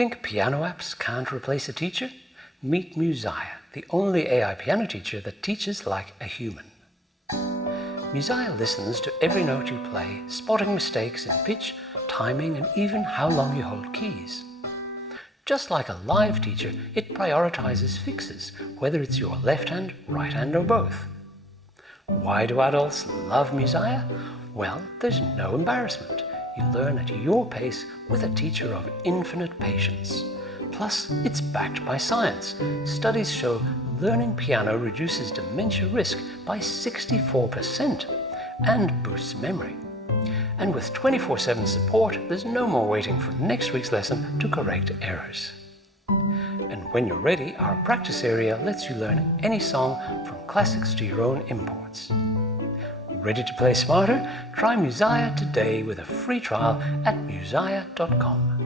Think piano apps can't replace a teacher? Meet Musiah, the only AI piano teacher that teaches like a human. Musiah listens to every note you play, spotting mistakes in pitch, timing, and even how long you hold keys. Just like a live teacher, it prioritizes fixes, whether it's your left hand, right hand, or both. Why do adults love Musiah? Well, there's no embarrassment. You learn at your pace with a teacher of infinite patience. Plus, it's backed by science. Studies show learning piano reduces dementia risk by 64% and boosts memory. And with 24/7 support, there's no more waiting for next week's lesson to correct errors. And when you're ready, our practice area lets you learn any song from classics to your own imports. Ready to play smarter? Try Musiah today with a free trial at musiah.com.